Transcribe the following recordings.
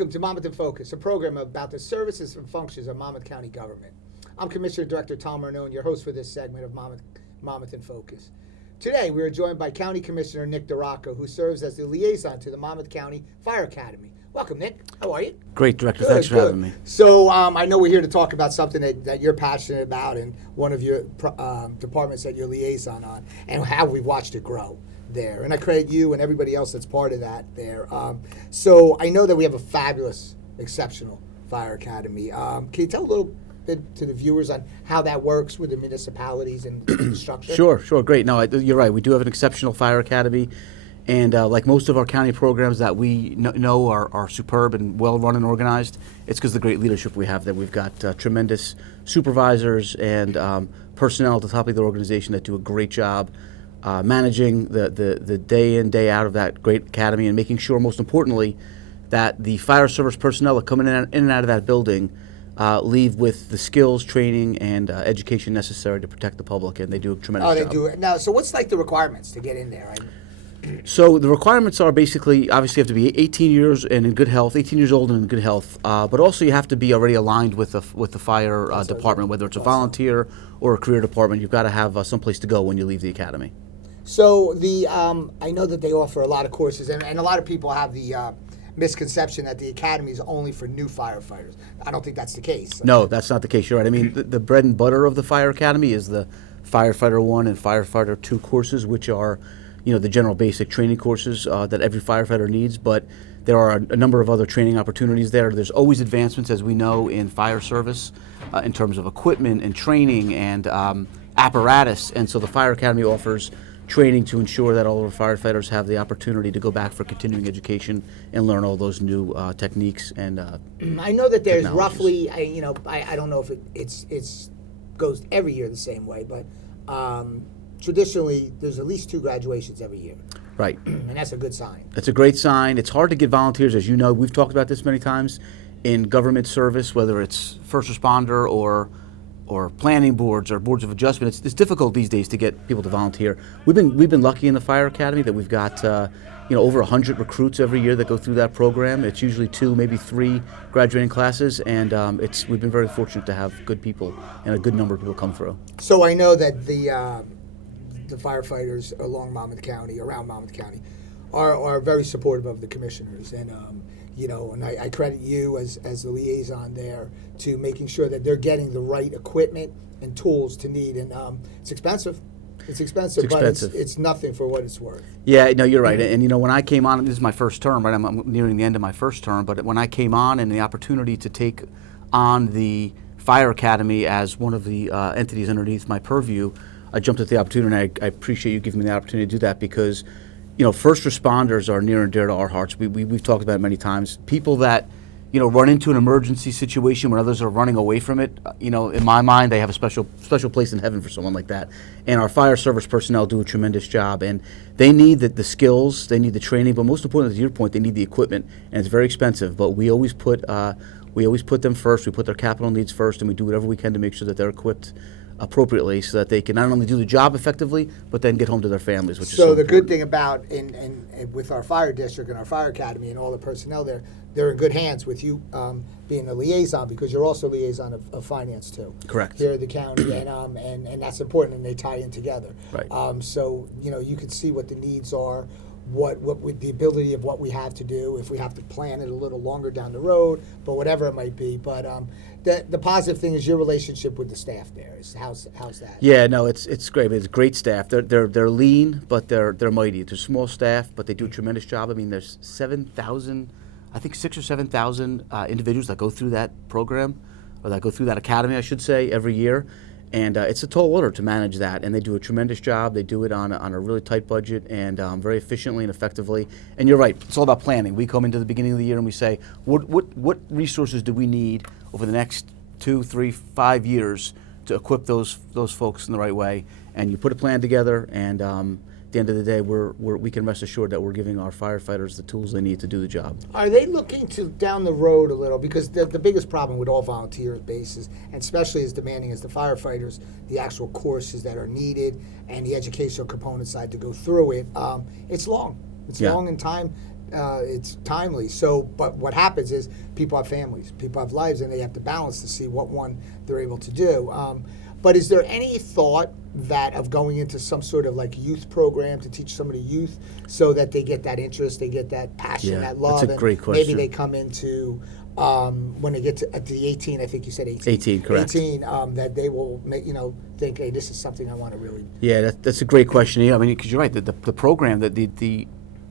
Welcome to Monmouth in Focus, a program about the services and functions of Monmouth County government. I'm Commissioner Director Tom Arnone, your host for this segment of Monmouth in Focus. Today, we are joined by County Commissioner Nick DiRocco, who serves as the liaison to the Monmouth County Fire Academy. Welcome, Nick. How are you? Great, Director. Thanks for having me. So I know we're here to talk about something that you're passionate about and one of your departments that you're liaison on, and how we've watched it grow there. And I credit you and everybody else that's part of that there. So I know that we have a fabulous, exceptional fire academy. Can you tell a little bit to the viewers on how that works with the municipalities and the structure? Sure, great. No, you're right. We do have an exceptional fire academy. And like most of our county programs that we know are superb and well-run and organized, it's because of the great leadership we have there. We've got tremendous supervisors and personnel at the top of the organization that do a great job managing the day in, day out of that great academy, and making sure, most importantly, that the fire service personnel that come in and out of that building leave with the skills, training, and education necessary to protect the public, and they do a tremendous job. Oh, they do it. Now, so what's like the requirements to get in there? So the requirements are basically, obviously you have to be 18 years and in good health, 18 years old and in good health, but also you have to be already aligned with the fire department, whether it's a volunteer or a career department. You've got to have someplace to go when you leave the academy. So I know that they offer a lot of courses, and a lot of people have the misconception that the academy is only for new firefighters. I don't think that's the case. No, that's not the case. You're right. I mean, the bread and butter of the fire academy is the Firefighter 1 and Firefighter 2 courses, which are, the general basic training courses that every firefighter needs, but there are a number of other training opportunities there. There's always advancements, as we know, in fire service in terms of equipment and training and apparatus, and so the Fire Academy offers training to ensure that all of our firefighters have the opportunity to go back for continuing education and learn all those new techniques and I know that there's roughly, I don't know if it's goes every year the same way, but traditionally there's at least 2 graduations every year. Right. And that's a good sign. That's a great sign. It's hard to get volunteers, as you know. We've talked about this many times in government service, whether it's first responder or planning boards or boards of adjustment. It's difficult these days to get people to volunteer. We've been lucky in the Fire Academy that we've got over 100 recruits every year that go through that program. It's usually 2, maybe 3 graduating classes, and we've been very fortunate to have good people and a good number of people come through. So I know that the firefighters around Monmouth County are very supportive of the commissioners, and and I credit you as the liaison there to making sure that they're getting the right equipment and tools to need. And it's expensive. It's expensive, but it's nothing for what it's worth. Yeah, no, you're right. And when I came on, this is my first term, right? I'm nearing the end of my first term, but when I came on and the opportunity to take on the Fire Academy as one of the entities underneath my purview, I jumped at the opportunity, and I appreciate you giving me the opportunity to do that because first responders are near and dear to our hearts. We've talked about it many times. People that, run into an emergency situation when others are running away from it, in my mind, they have a special place in heaven for someone like that. And our fire service personnel do a tremendous job. And they need the skills, they need the training, but most importantly, to your point, they need the equipment. And it's very expensive, but we always put them first. We put their capital needs first, and we do whatever we can to make sure that they're equipped appropriately so that they can not only do the job effectively, but then get home to their families, which is so the important. Good thing about with our fire district and our fire academy and all the personnel there, they're in good hands with you being a liaison, because you're also a liaison of finance too. Correct. Here at the county, and that's important, and they tie in together. Right. So you can see what the needs are, what with the ability of what we have to do, if we have to plan it a little longer down the road, but whatever it might be. But the positive thing is your relationship with the staff there. How's that? Yeah, no, it's great. It's great staff. They're lean, but they're mighty. They're small staff, but they do a tremendous job. I mean, there's 7,000, I think 6,000 or 7,000 individuals that go through that program, or that go through that academy, I should say, every year. And it's a tall order to manage that, and they do a tremendous job. They do it on a really tight budget and very efficiently and effectively. And you're right, it's all about planning. We come into the beginning of the year and we say, what resources do we need over the next 2, 3, 5 years to equip those folks in the right way? And you put a plan together, and at the end of the day, we can rest assured that we're giving our firefighters the tools they need to do the job. Are they looking to down the road a little? Because the biggest problem with all volunteer bases, and especially as demanding as the firefighters, the actual courses that are needed and the educational component side to go through it, it's long. It's long in time. it's timely. So, but what happens is people have families, people have lives, and they have to balance to see what one they're able to do. But is there any thought that of going into some sort of like youth program to teach some of the youth so that they get that interest, they get that passion, Yeah, that love? that's a great question. Maybe they come into when they get to at the 18, I think you said 18. 18, correct. 18, that they will make, think, hey, this is something I want to really. Yeah, that's a great question. Yeah, I mean, because you're right. The program, the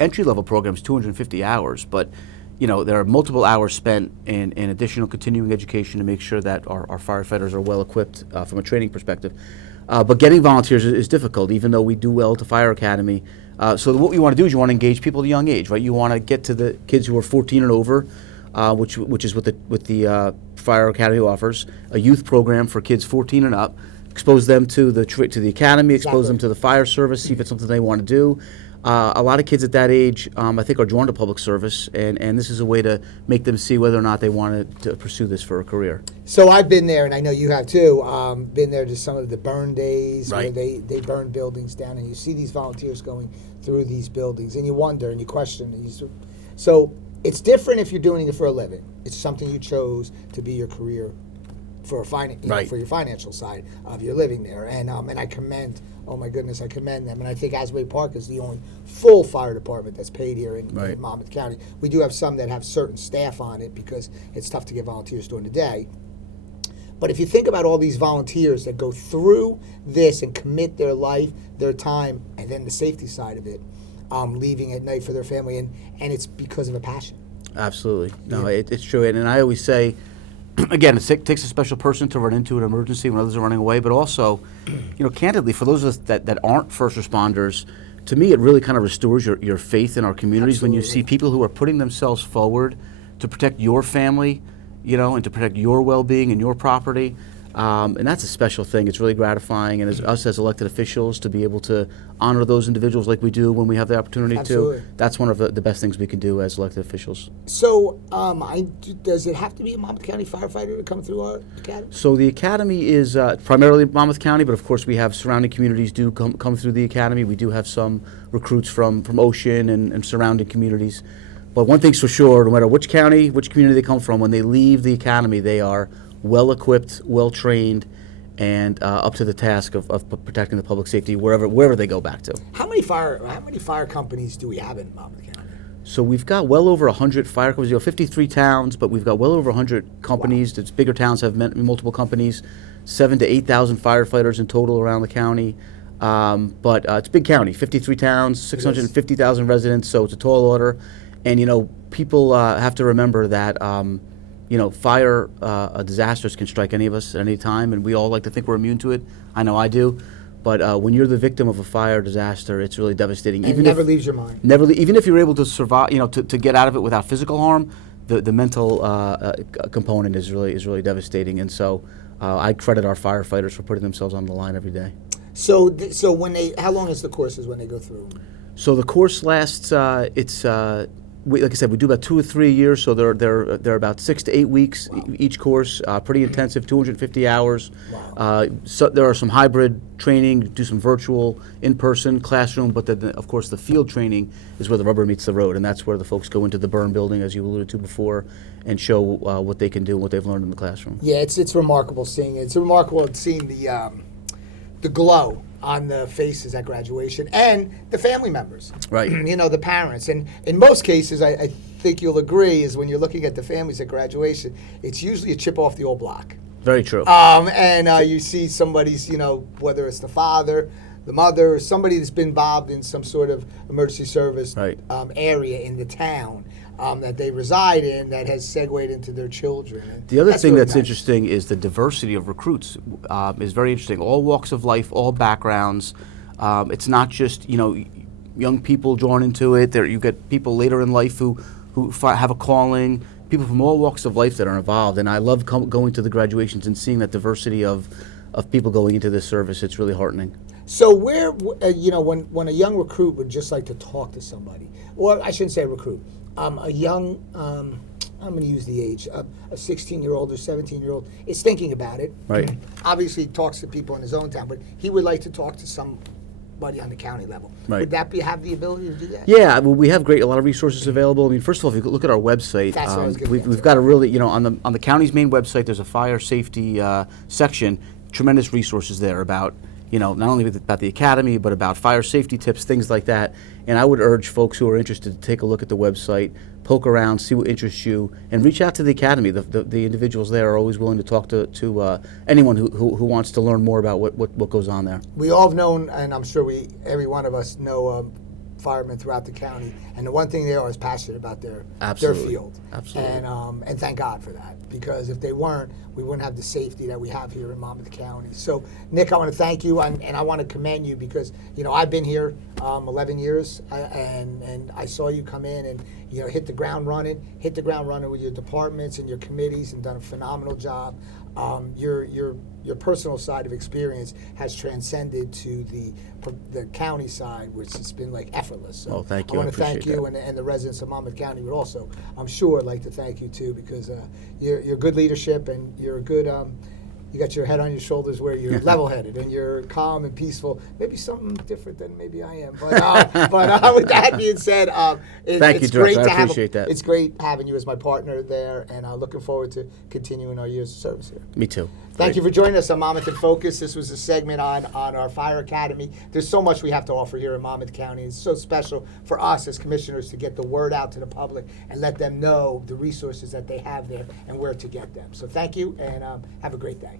entry level program is 250 hours, but there are multiple hours spent in additional continuing education to make sure that our firefighters are well equipped from a training perspective. But getting volunteers is difficult, even though we do well at the Fire Academy. So what you want to do is you want to engage people at a young age, right? You want to get to the kids who are 14 and over, which is what the Fire Academy offers, a youth program for kids 14 and up. Expose them to the academy, expose them to the fire service, see if it's something they want to do. A lot of kids at that age, I think, are drawn to public service, and this is a way to make them see whether or not they want to pursue this for a career. So I've been there, and I know you have too, been there to some of the burn days where Right. they burn buildings down, and you see these volunteers going through these buildings, and you wonder and you question. So it's different if you're doing it for a living. It's something you chose to be your career for for your financial side of your living there, and I commend. Oh my goodness, I commend them. And I think Asbury Park is the only full fire department that's paid here in Monmouth County. We do have some that have certain staff on it because it's tough to get volunteers during the day. But if you think about all these volunteers that go through this and commit their life, their time, and then the safety side of it, leaving at night for their family, and it's because of a passion. Absolutely. No, it's true. And I always say, again, it takes a special person to run into an emergency when others are running away, but also, candidly, for those of us that aren't first responders, to me, it really kind of restores your faith in our communities. Absolutely. When you see people who are putting themselves forward to protect your family, and to protect your well-being and your property. And that's a special thing. It's really gratifying, and as us as elected officials to be able to honor those individuals like we do when we have the opportunity Absolutely. to. That's one of the best things we can do as elected officials. So, does it have to be a Monmouth County firefighter to come through our academy? So the academy is primarily Monmouth County, but of course we have surrounding communities do come through the academy. We do have some recruits from Ocean and surrounding communities. But one thing's for sure, no matter which county, which community they come from, when they leave the academy, they are well-equipped, well-trained, and up to the task of protecting the public safety wherever they go back to. How many fire companies do we have in Monmouth County? So we've got well over 100 fire companies. 53 towns, but we've got well over 100 companies. Wow. It's bigger towns have multiple companies, 7,000 to 8,000 firefighters in total around the county. But it's a big county, 53 towns, 650,000 residents, so it's a tall order. And, people have to remember that fire disasters can strike any of us at any time, and we all like to think we're immune to it. I know I do. But when you're the victim of a fire disaster, it's really devastating. And it never leaves your mind. Even if you're able to survive, to get out of it without physical harm, the mental component is really devastating. And so I credit our firefighters for putting themselves on the line every day. So how long is the courses when they go through? So the course lasts. Like I said, we do about 2 or 3 years, so they're about 6 to 8 weeks each course. Pretty intensive, 250 hours. Wow. So there are some hybrid training, do some virtual, in-person classroom, but then of course the field training is where the rubber meets the road, and that's where the folks go into the burn building, as you alluded to before, and show what they can do and what they've learned in the classroom. Yeah, it's remarkable seeing it. It's remarkable seeing the glow on the faces at graduation and the family members, right? The parents, and in most cases, I think you'll agree, is when you're looking at the families at graduation, it's usually a chip off the old block. Very true. And you see somebody's, whether it's the father, the mother, or somebody that's been involved in some sort of emergency service area in the town that they reside in that has segued into their children. And the other thing really that's interesting is the diversity of recruits is very interesting. All walks of life, all backgrounds. It's not just young people drawn into it. You get people later in life who have a calling. People from all walks of life that are involved, and I love going to the graduations and seeing that diversity of people going into this service. It's really heartening. So when a young recruit would just like to talk to somebody, or I shouldn't say recruit, a young, I'm going to use the age, a 16-year-old or 17-year-old is thinking about it. Right. Obviously, he talks to people in his own town, but he would like to talk to some everybody on the county level. Right. Would that have the ability to do that? Yeah, well, we have a lot of resources available. I mean, first of all, if you look at our website, That's what I was gonna get we've to. got a really, on the county's main website, there's a fire safety section. Tremendous resources there about, not only about the academy, but about fire safety tips, things like that. And I would urge folks who are interested to take a look at the website, poke around, see what interests you, and reach out to the academy. The individuals there are always willing to talk to anyone who wants to learn more about what goes on there. We all have known, and I'm sure every one of us know firemen throughout the county, and the one thing they are is passionate about their field. Absolutely. And thank God for that, because if they weren't, we wouldn't have the safety that we have here in Monmouth County. So, Nick, I want to thank you, and I want to commend you because I've been here 11 years, and I saw you come in and hit the ground running with your departments and your committees, and done a phenomenal job. Your personal side of experience has transcended to the county side, which has been like effortless. So well, thank you. I want to thank appreciate you, that. and the residents of Monmouth County would also, I'm sure, like to thank you too, because you're good leadership, and you're a good. You got your head on your shoulders where you're level-headed and you're calm and peaceful. Maybe something different than maybe I am. But with that being said, Thank you, it's great Director. to I have. appreciate that. It's great having you as my partner there, and looking forward to continuing our years of service here. Me too. Thank you for joining us on Monmouth in Focus. This was a segment on our Fire Academy. There's so much we have to offer here in Monmouth County. It's so special for us as commissioners to get the word out to the public and let them know the resources that they have there and where to get them. So thank you, and have a great day.